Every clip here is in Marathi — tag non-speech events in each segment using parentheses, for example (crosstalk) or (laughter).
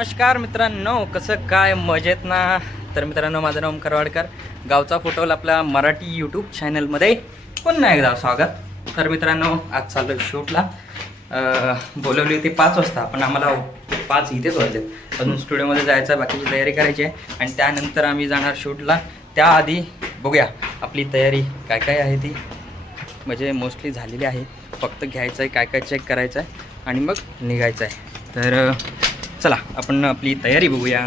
नमस्कार मित्रांनो कसं काय मजेत ना? तर मित्रांनो माझं नाव करवाडकर गावचा फोटोल आपल्या मराठी यूट्यूब चॅनलमध्ये पुन्हा एकदा स्वागत. तर मित्रांनो आज चाललो शूटला. बोलवली होती पाच वाजता पण आम्हाला पाच इथेच वाजले अजून स्टुडिओमध्ये जायचं आहे बाकीची तयारी करायची आहे. आणि त्यानंतर आम्ही जाणार शूटला. त्याआधी बघूया आपली तयारी काय काय आहे ती. म्हणजे मोस्टली झालेली आहे. फक्त घ्यायचं आहे काय काय चेक करायचं आहे आणि मग निघायचं आहे तर चला आपण आपली तयारी बघूया.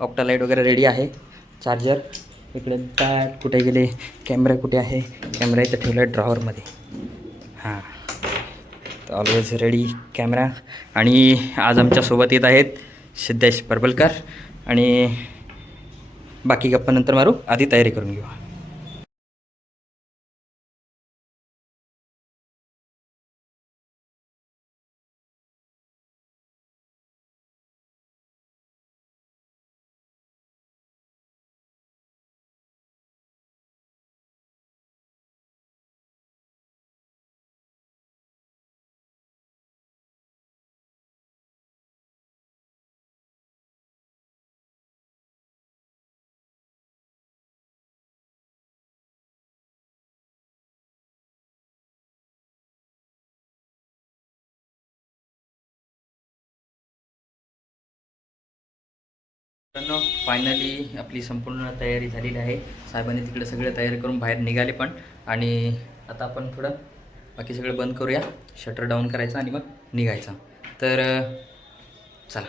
ऑक्टालाईट वगैरे रेडी आहे. चार्जर इकडे बॅट कुठे गेले? कॅमेरा कुठे आहे? कॅमेरा इथं ठेवला आहे ड्रॉवरमध्ये हां. तर ऑलवेज रेडी कॅमेरा आणि आज आमच्यासोबत येत आहेत सिद्धेश परबलकर. आणि बाकी गप्पा नंतर मारू. आधी तयारी करून घेऊ. फायनली आपली संपूर्ण तयारी झालेली आहे. साहेबांनी तिकडे सगळे तयारी करून बाहेर निघाले पण. आणि आता आपण थोडं बाकी सगळं बंद करूया. शटर डाऊन करायचं आणि मग निघायचं. तर चला.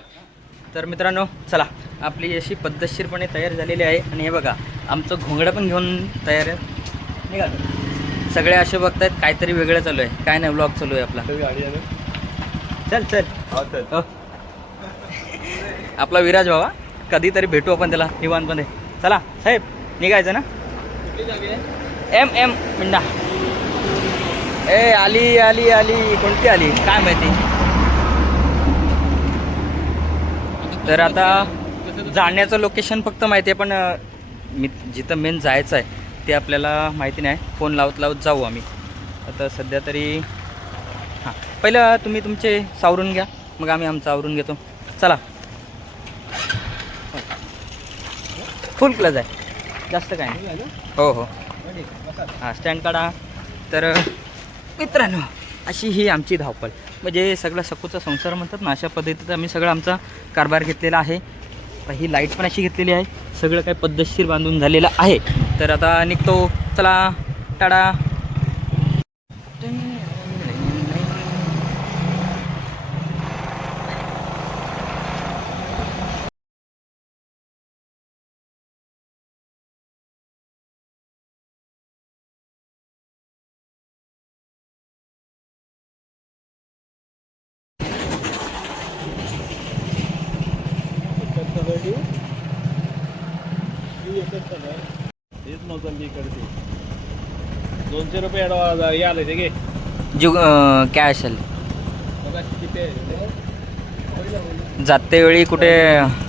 तर मित्रांनो चला. आपली अशी पद्धतशीरपणे तयार झालेली आहे. आणि हे बघा आमचं घोंगडं पण घेऊन तयार आहे. निघाल. सगळे असे बघतायत काहीतरी वेगळं चालू आहे. काय नाही ब्लॉग चालू आहे आपला. चल चल. हा चल. हो. आपला विराज बाबा कधीतरी भेटू आपण त्याला निवांतमध्ये. चला साहेब निघायचं ना? एम एम मिंडा. ए आली आली आली. कोणती आली? काय माहिती? तर आता जाण्याचं लोकेशन फक्त माहिती आहे पण मी जिथं मेन जायचं आहे ते आपल्याला माहिती नाही. फोन लावत लावत जाऊ आम्ही. आता सध्या तरी हां. पहिलं तुम्ही तुमचे सावरून घ्या. मग आम्ही आमचं आवरून घेतो. चला. फुल क्लज आहे. जास्त काय नाही. हो हो. हां स्टँड काढा. तर मित्रांनो अशी ही आमची धावपळ. म्हणजे सगळं सकूचा संसार म्हणतात ना अशा पद्धतीत आम्ही सगळं आमचा कारभार घेतलेला आहे. ही लाइट पण अशी घेतलेली आहे. सगळं काही पद्धतशीर बांधून झालेलं आहे. तर आता निघतो. चला टाडा. तेच इकडचे दोनशे रुपये हे आले ते घे. किती आहे जाते वेळी कुठे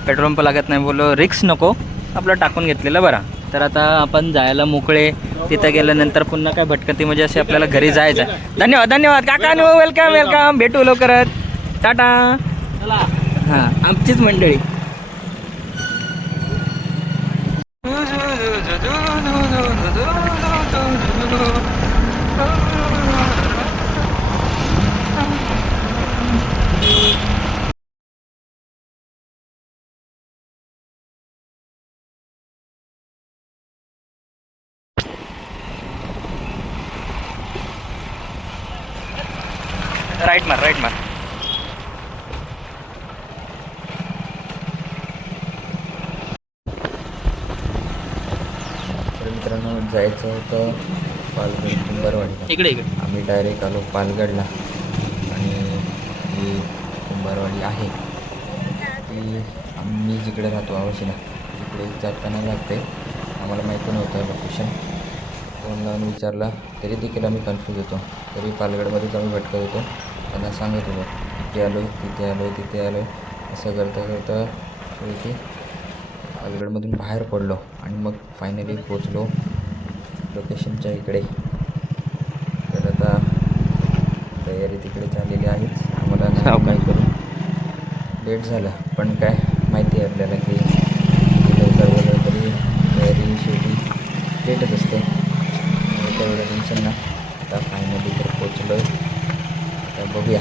पेट्रोल पंप लागत नाही बोललो रिक्स नको. आपलं टाकून घेतलेलं बरा. तर आता आपण जायला मोकळे. तिथं गेल्यानंतर पुन्हा काय भटकती म्हणजे असे आपल्याला घरी जायचं धन्यवाद धन्यवाद. काका वेलकम. वेलकम भेटू लवकरच. टाटा. हां आमचीच मंडळी. राईट मार राईट मार. तर मित्रांनो जायचं होतं पालगड कुंभारवाडीला. इकडे इकडे. आम्ही डायरेक्ट आलो पालगडला आणि ही कुंभारवाडी आहे. ती आम्ही जिकडे राहतो आवशीला तिकडे जाताना लागते. आम्हाला माहिती नव्हतं लोकेशन फोन लावून विचारला तरी देखील आम्ही कन्फ्यूज होतो. तरी पालगडमध्येच आम्ही भटकत होतो. त्यांना सांगत होतो इथे आलो आहे तिथे आलो आहे तिथे आलो आहे असं करता करता शेवटी पालगडमधून बाहेर पडलो आणि मग फायनली पोचलो लोकेशनच्या इकडे. तर आता तयारी तिकडे झालेली आहेच. आम्हाला का? काय करू लेट झालं पण काय माहिती आहे आपल्याला की किती लवकर बोललं तरी तयारी शेवटी लेटच असते. तेवढं टेन्शन ना आता फायनली तर पोचलो आता बघूया.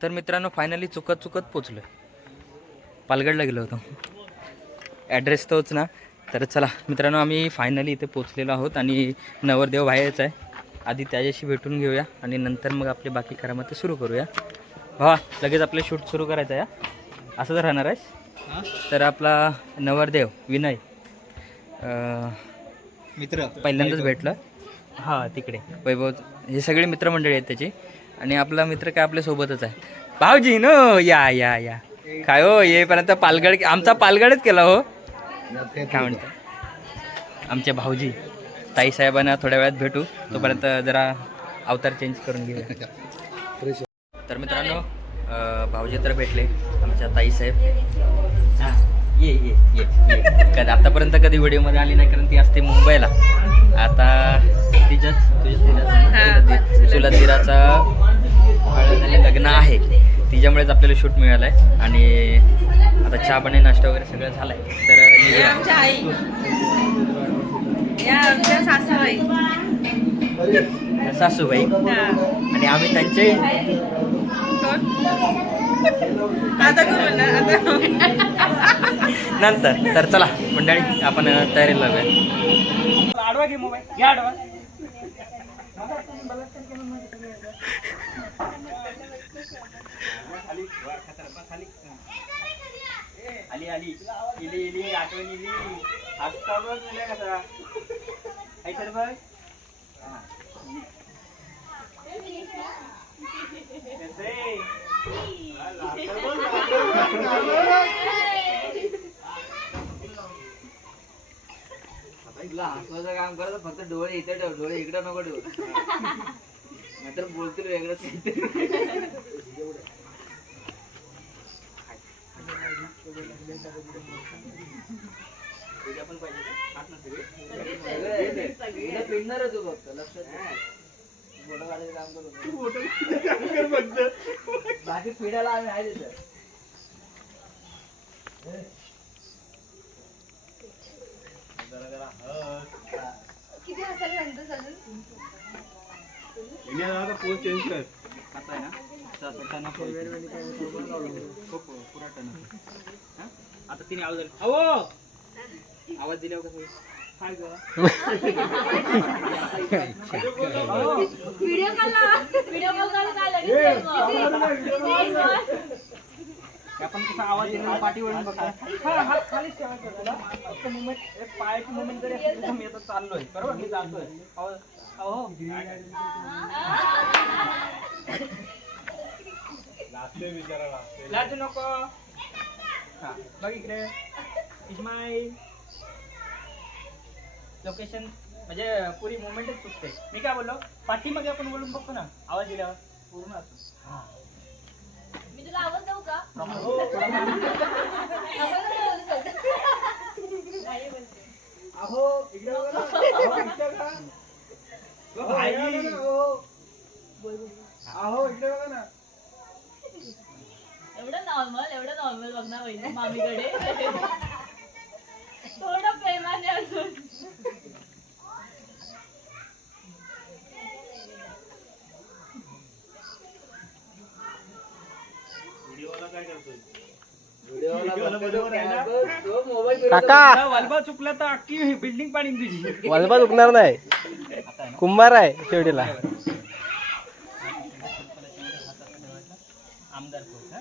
तर मित्रांनो फायनली चुकत चुकत पोचलो पालगडला गेलो होतो. ॲड्रेस तोच ना. तर चला मित्रांनो आम्ही फायनली इथे पोचलेलो आहोत आणि नवरदेव बाहेरच आहे. आधी त्याच्याशी भेटून घेऊया आणि नंतर मग आपले बाकी करामती सुरू करूया. हा लगेच आपलं शूट सुरू करायचं आहे हा? असं जर राहणार आहेस? तर आपला नवरदेव विनय मित्र. पहिल्यांदाच भेटलं. हां तिकडे. वैभव हे सगळे मित्रमंडळी आहेत त्याची. आणि आपला मित्र काय आपल्या सोबतच आहे. भाऊजी नो या या या. काय हो येईपर्यंत पालगड आमचा पालगडच केला हो. काय म्हणतो? आमचे भाऊजी ताई साहेबांना थोड्या वेळात भेटू. तोपर्यंत जरा अवतार चेंज करून घेऊया. तर मित्रांनो भाऊजी तर भेटले आमच्या ताई साहेब. हा, ये ये ये ये. कधी आतापर्यंत कधी व्हिडिओमध्ये आली नाही कारण ती असते मुंबईला. आता तिच्याच तुझ्या चुलत दिराचा हळद लग्न आहे तिच्यामुळेच आपल्याला शूट मिळालं आहे आणि आता चहा पाणी नाश्ता वगैरे सगळं झालं आहे तर. आमच्या आई. या आमच्या सासूबाई. सासूबाई. आणि आम्ही त्यांचे नंतर. तर चला मंडळी आपण तयारीला लावूया. आडवा घे मोबाईल. घ्या आडवा. आली आली. इली इली आठवण इली. हसता बघ मुल्या कसा? ऐकत बघ? तुला हसवायचं काम करत फक्त डोळे इथे ठेव डोळे इकडे नको ठेव. (laughs) नाहीतर बोलतील वेगळंच (laughs) फक्त लक्षात फोटो काढायचं काम करू बाकी पिढ्याला आम्ही आहे सर किती हसायला सांगतो अजून पोस्ट चेंज कर. आता आहे ना पुरा. हा? आता तिने आवाज दिला. अहो! आवाज दिल्यावर कसं गं? व्हिडिओ व्हिडिओ कॉल आपण कसा आवाज दिला पाठीवरून बघा. हा हात खालीच ठेवायचा तुला फक्त मुवमेंट पायाची मुवमेंट जरी असली तर मी आता चाललोय. बरोबर मी जातोय. लाजू नको हा बघ इकडे इस्माईल लोकेशन म्हणजे पुरी मुवमेंटच चुकते. मी काय बोललो? पाठीमागे आपण बोलून बघतो ना आवाज दिल्यावर. पूर्ण असतो मी तुला आवाज देऊ का? हो. अहो इकडे. अहो, इकडे बघा. अहो, भाई. अहो इकडे बघा ना। एवढं नॉर्मल एवढं नॉर्मल बघ ना बहिणी मामीकडे. थोडं प्रेमाने अजून. व्हिडिओला काय करतोय? तुला वालबा चुकला तर अख्खी बिल्डिंग पाणी तुझी वालबा दुखणार नाही. कुंभार आहे शेवटीला आमदार हा?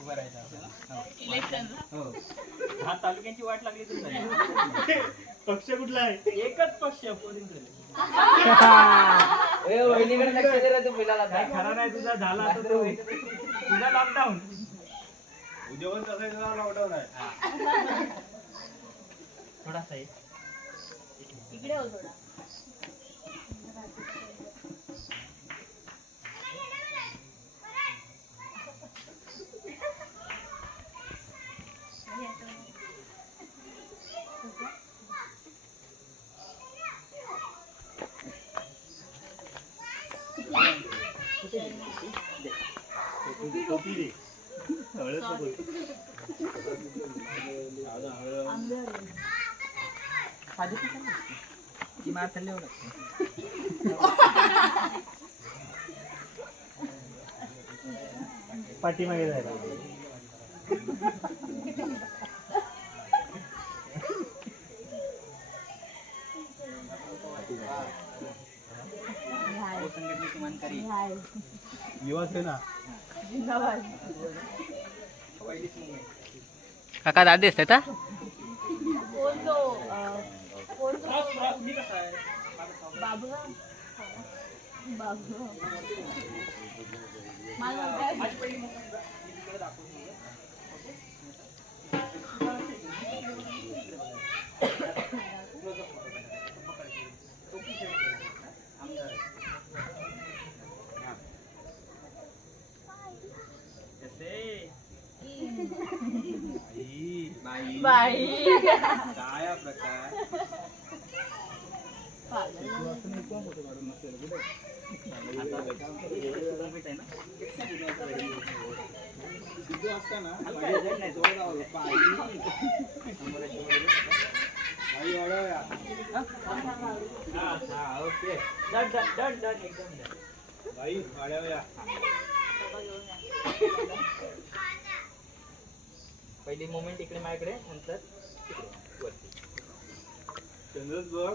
उभं राहायचं आपल्याला. हो. इलेक्शन हो. हा तालुक्यांची वाट लागली तर. पक्ष कुठला आहे एकच पक्ष (laughs) खरा नाही तुझा झाला तुझा लॉकडाऊन लॉकडाऊन आहे (laughs) थोडासा इकडे हो थोडा टोपी दे ती मार खाल्ली लागते पाठीमागे युवा सेना काका का कोण तो अं, कोण तो बाबूराव बाबूराव मला म्हणताय बाई काय प्रकार बाई वाड्यावर पहिली मोमेंट इकडे माझ्याकडे नंतर तिकडे वरती चंद्रच बघ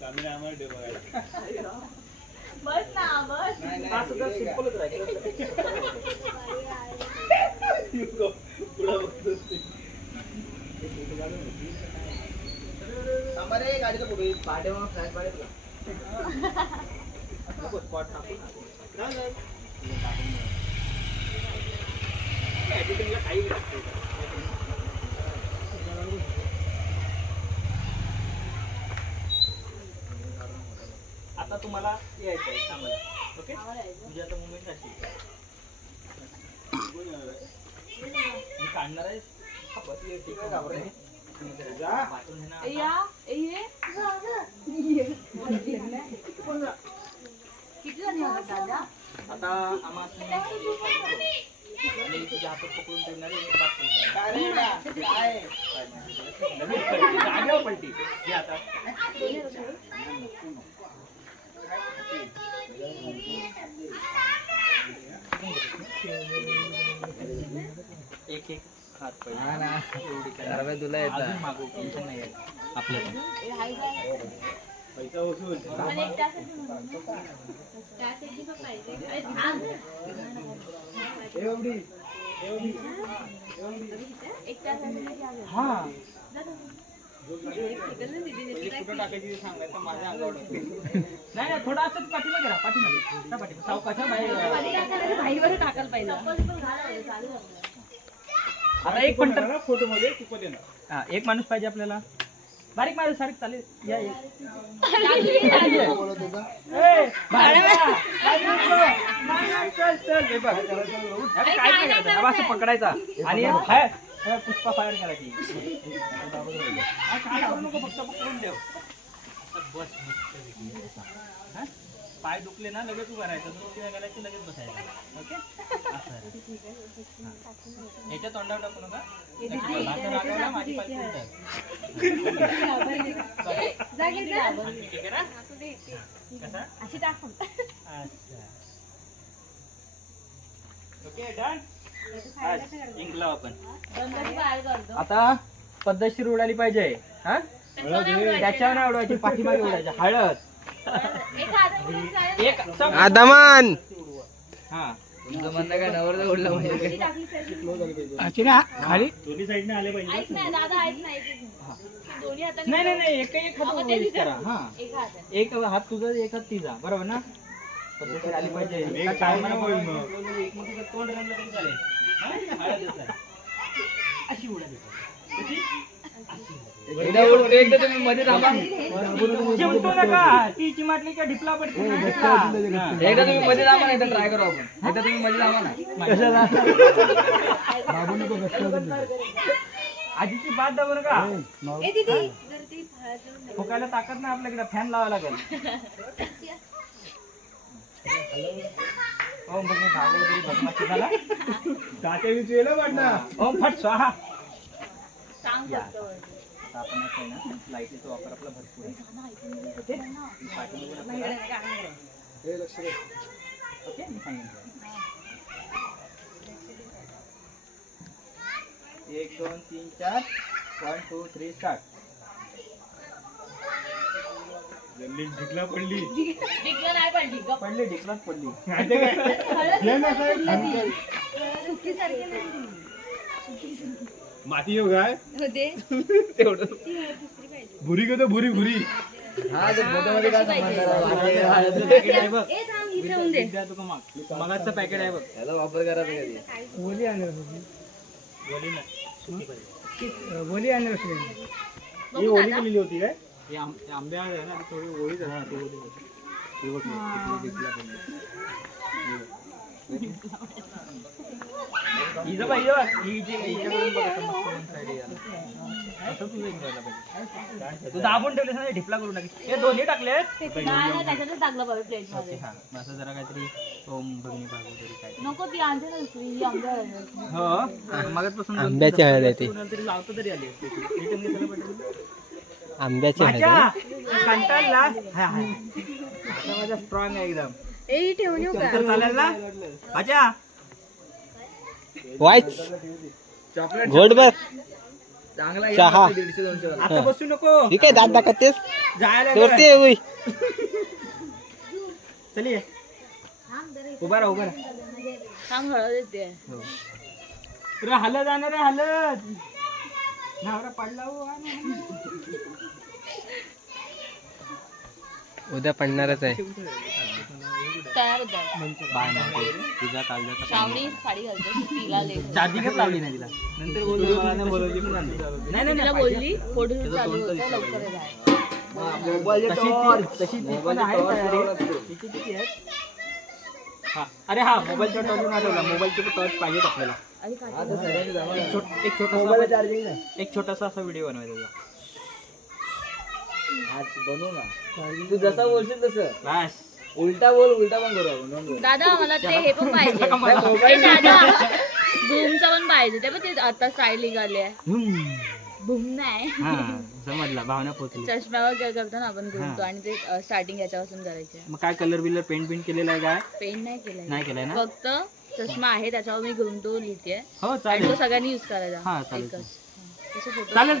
चांगले आम्हाला डे बघायला बस ना बस असं तर सिम्पलच राहील पुढं बघतो ते. पाडे मग फ्लॅश पाडे तुला. आता तुम्हाला यायचं आहे कामाला ओके? म्हणजे आता मुवमेंट अशी मी काढणार आहे. हा, आता आम्हाला आणि तुझ्या हातात पकडून ठेवणारे एक. हे आता. एक एक हात काय. तुला अजून मागू टेन्शन नाही. आपल्याला पाहिजे? हा. नाही नाही थोडा असं पाठीमागे पाठीमागे. सावकाश बाहेर घालावं, चालू आहे. आता एक पण तर- फोटो मध्ये हा एक माणूस पाहिजे आपल्याला. बारीक माणूस सारीक चालेल या एक ए, बाहेर जा. बाहेर नको. नाही, नाही, चल, चल. हे बघ. हे बघ, काय नाही करायचं. हा, असं पकडायचा आणि हे फायर हे पुष्पा फायर करायची हा, काय करू नको फक्त पकडून ठेव बस मस्त हा? पाय दुखले ना लगेच उभं राहायचं. दोन किंवा घालायचं लगेच बसायचं. ओके? असं. याच्या तोंडावर टाकू नका. माझी. ठीक आहे ना? कसा? अच्छा. Okay done? जिंकलो आपण. गणपती बाहेर करतो. आता पद्धतशीर उडाली पाहिजे. हा? त्याच्यावर नाही उडवायची. पाठीमागे उडायची. हळद. एक? एक हा? दोन्ही साईडने आले पाहिजे. नाही नाही नाही हात करा. हा. एक हात. तुझा एक हात तिचा. बरोबर ना? पद्धतशीर आली पाहिजे. एक एका टायमाला टायमाला होईल मग. एकमेकीचं तोंड रंगलं तरी चालेल. हा? हळदच आहे. अशी उडाली पाहिजे. कशी? एकदा उडतो एकदा तुम्ही मध्ये थांबा. चिमटू नका ती चिमाटली का ढिपला पडते? नाही का? हा. एकदा तुम्ही मध्ये थांबा ना एकदा ट्राय करू आपण. एकदा तुम्ही मध्ये थांबा ना. आजीची बात दाबू नका. फुकायला ताकद नाही आपल्याकडे फॅन लावा लागेल. ओम भस्माची झाला. विचारलं ओम फट स्वाहा. सांग. आता आपण असं आहे ना लाईटीचा वापर आपला भरपूर आहे. ओके? मी सांगितलं एक दोन तीन चार. वन टू थ्री स्टार्ट जल्ली ढिकला पडली. डिगलं नाही पण डिगं पडली ढिकलाच पडली. माती येऊ काय? (laughs) तेवढं. भुरी घेतो भुरी भुरी. हा. मगाचं पॅकेट आहे बघ. याचा वापर करायचा कधी. ही? ओली केलेली होती काय? ही आम- हे आंबे आहे ना थोडी ओळीच आहे ना ती ओली होती. ही बघ, ती ढिकला पडली. हिचं पाहिजे बघ. जी- हिच्याकडून बघ असं मस्त one side आहे याला. असं तुझं एक करायला पाहिजे. तू दाबून ठेवलेस ना ढिपला करून टाकी हे दोन्ही टाकले नाही नाही त्याच्यातच टाकलं बरं प्लेटमध्ये हा असं जरा काहीतरी ओम भगनी भागवतरी काय नको ती ही. हो मगाचपासून आंब्याची हळद आहे ती. तरी लावतो तरी आली असती. हे. आंब्याची हळद. कंटाळला हा, हा. माझा स्ट्रॉंग आहे एकदम ए ठेवून येऊ का तर चालेल ना माझ्या वाईट. घोट बर चांगला चहा. दीडशे दोनशे आता बसू नको. ठीक आहे दात दाखवतेस. जायला करते उई. चल ये. उभा राहा उभा राहा. थांब हळद येते अरे हलत जाणार रे हलत. नवरा पडला हो, आ ना. उद्या पडणारच आहे. तयार होत बाय ना, तुझ्या काळजाचा श्रावणी साडी घालते तिला ले चार्जिंगच लावली नाही तिला. नंतर बोलली मला नाही बोलवली पण आणली. नाही नाही तिला नाही बोलली फोटो चालू होतं लवकर ये बाहेर. तशी ती- तशी ती पण आहे तयारी. किती किती आहेत हा अरे हा मोबाईलचा टॉर्च नाही ठेवला मोबाईलचे पण टॉर्च पाहिजेत आपल्याला. आणि काठी. एक छोट- एक छोटासा एक छोटासा असा व्हिडिओ बनवायचा बनवू ना. तू जसा बोलशील तसं. बस. उलटा बोल उलटा पण करू आपण. दादा मला ते हे पण (laughs) पाहिजे. दादा बूमचं (laughs) पण पाहिजे. ते पण ते आता स्टाईल निघाली आहे. बूम नाही हा समजला. भावना पोचली. चष्म्यावर काय करतो ना आपण घुमतो आणि ते स्टार्टिंग याच्यापासून करायचे. मग काय कलर बिलर पेंट पेंट केलेला आहे काय? पेन नाही केलंय. नाही केलंय ना? फक्त चष्मा आहे त्याच्यावर मी घुमतो लिहिते हो चालेल. तो सगळ्यांनी युज करायचा. हा, चालेल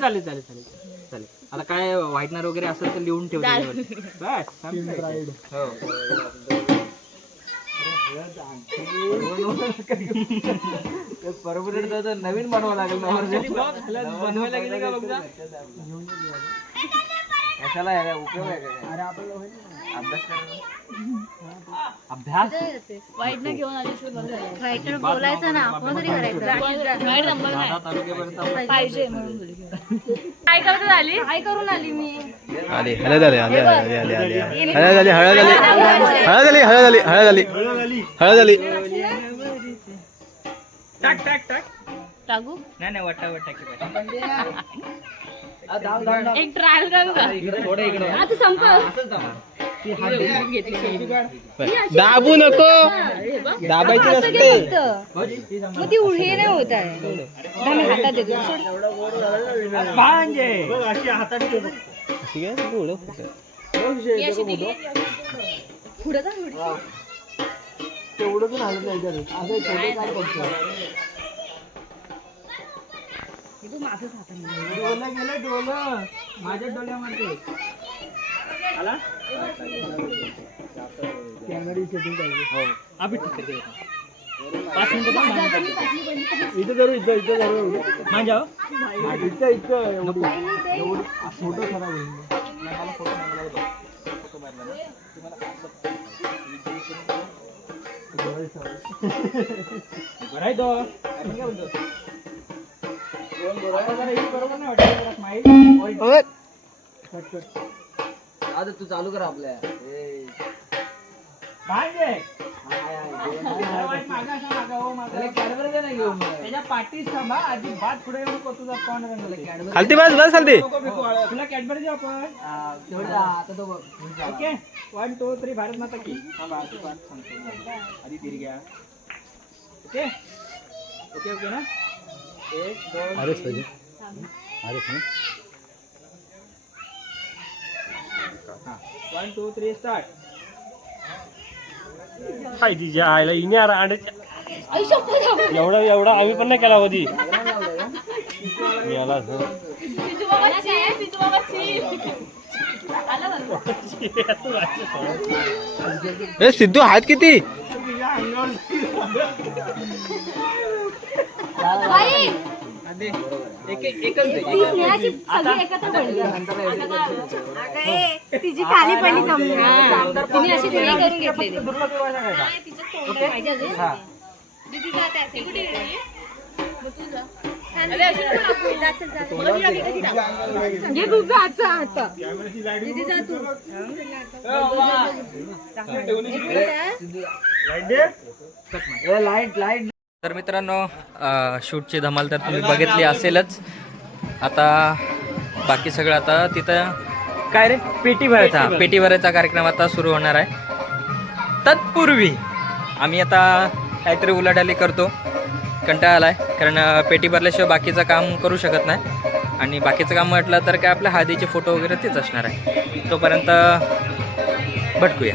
चालेल चालेल चालेल. आता काय व्हाईटनर वगैरे असेल तर लिहून ठेव चालेल. त्याच्यावर. बस संपलं. हो तर नवीन बनवावं लागेल बनवायला गेले का बघ. कशाला यायला उपयोग आहे का काय? अभ्यास करायला अभ्यास? वाईट न घेऊन आली तर बरं झालं वाईट बोलायचं ना आपण तरी करायचं. वाईट नंबर नाही दहा तालुक्यापर्यंत आपण- पाहिजे म्हणून बोलली. काय करत आली? काय करून आली मी? आली हळद आली आली आली आली आली आली. हळद आली हळद आली. हळद आली हळद आली हळद आली. हळद आली. टाक टाक टाक. टाकू? नाही नाही वटा वटा की पाहिजे. एक ट्रायल करू का थोडं इकडं. आता दाबू नको. दाबायची नसते मग ती उडी नाही होत आहे. मी हातात देतो. भांजे. बघ अशी हाताने ठेव. ठीक आहे पुढं पुढं. मी अशी दिली पुढे का पुढे डोलं गेलं डोलं माझ्या डोल्यामध्ये आला हो अभि ठीक आहे पाच मिनिटं थांब, भांजा टाक. इथं धरू इथं इथं धरू भांजा हो. इथं इथं एवढी एवढी फोटो खराब होईल बरं आहे तो आपण काय बोलतो आता जरा हे बरोबर नाही वाटत जरा smile. ओय. आता तू चालू कर आपल्या. खालती बस बस खालती. तुला कॅडबरी देऊ आपण okay one two three Bharat Mata की तू आधी तिरी घ्या ओके ओके ओके ना? एक दोन अरेच तीन. पाहिजे अरेच ना वन टू थ्री स्टार्ट काय तिच्या आईला इने एवढा एवढा आम्ही पण नाही केला कधी. याला सिद्धू हात किती? (laughs) बाई, एक एकच दे. ती स्नेहाची सगळी एकत्र पडली. तिची खाली पहिली जमली. तिने अशी करून घेतलेली. पाहिजे अजून. हा. दीदी जाते असेल. कुठे गेली? मग तू जा. घे आता. दीदी जा तू. Light light. तर मित्रांनो शूटची धमाल तर तुम्ही बघितली असेलच. आता बाकी सगळं आता तिथं काय रे? पेटी भरायचा पेटी भरायचा कार्यक्रम आता सुरू होणार आहे. तत्पूर्वी आम्ही आता काहीतरी उलाढाली करतो. कंटाळा आला आहे कारण पेटी भरल्याशिवाय बाकीचं काम करू शकत नाही. आणि बाकीचं काम म्हटलं तर काय आपल्या हळदीचे फोटो वगैरे तेच असणार आहे. तोपर्यंत भटकूया.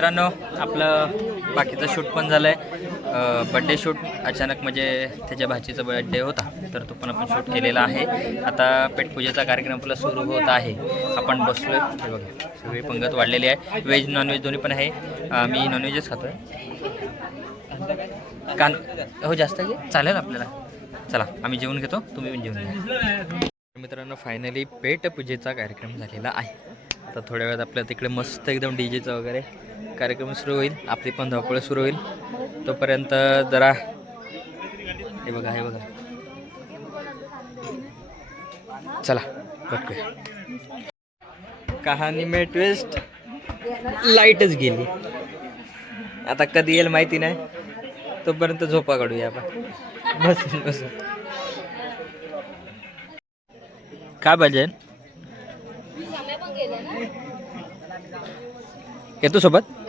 मित्रांनो आपलं बाकीचं शूट पण झालं आहे बड्डे शूट अचानक म्हणजे त्याच्या भाचीचा बड्डे होता तर तो पण आपण शूट केलेला आहे. आता पेटपूजेचा कार्यक्रम आपला सुरू होत आहे. आपण बसलो आहे बघा सगळी पंगत वाढलेली आहे. व्हेज नॉनव्हेज दोन्ही पण आहे. मी नॉनव्हेजच खातो आहे कान हो जास्त आहे? चालेल आपल्याला. चला आम्ही जेवण घेतो. तुम्ही पण जेवण घ्या. मित्रांनो फायनली पेटपूजेचा कार्यक्रम झालेला आहे. आता थोड्या वेळात आपल्या तिकडे मस्त एकदम डी जेचा वगैरे कार्यक्रम सुरू होईल. आपली पण धावपळ सुरू होईल. तोपर्यंत जरा हे बघा हे बघा. चला बघूया. कहाणी मे ट्विस्ट लाईटच गेली. आता कधी येईल माहिती नाही. तोपर्यंत झोपा काढूया आपण. बस बस काय पाहिजे येतो सोबत?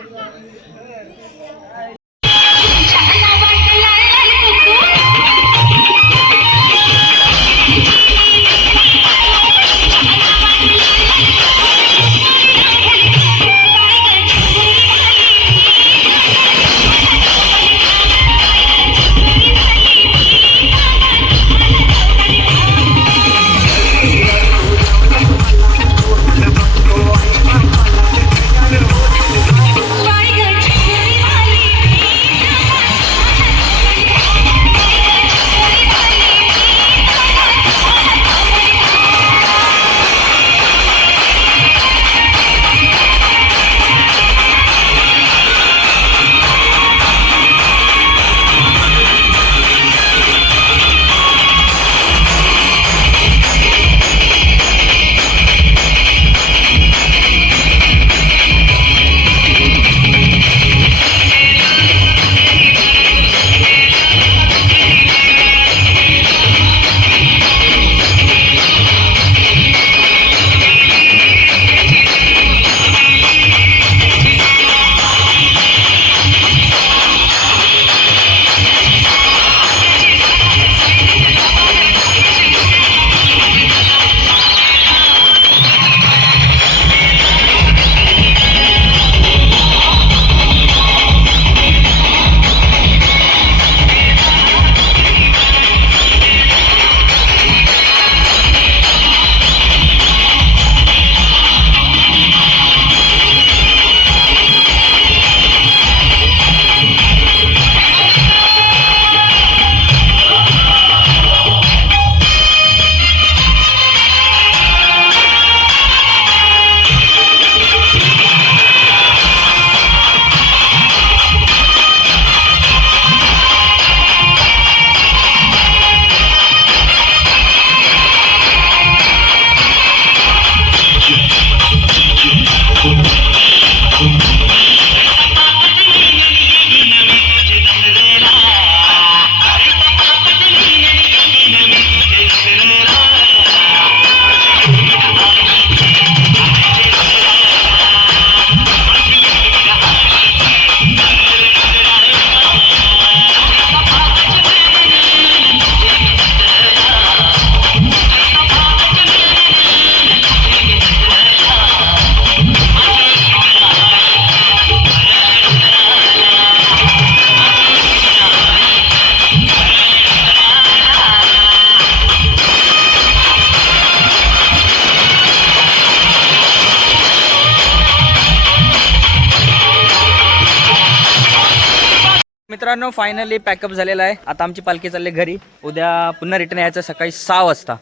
मित्रांनो फायनली पॅकअप झालेला आहे. आता आमची पालखी चालली घरी. उद्या पुन्हा रिटर्न यायचं सकाळी सहा वाजता.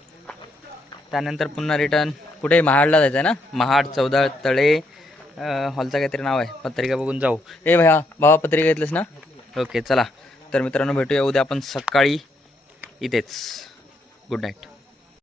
त्यानंतर पुन्हा रिटर्न कुठे महाडला जायचं आहे ना? महाड चौदा तळे हॉलचं काहीतरी नाव आहे. पत्रिका बघून जाऊ. ए भया भावा पत्रिका घेतलीस ना? ओके चला. तर मित्रांनो भेटूया उद्या आपण सकाळी. इथेच. Good night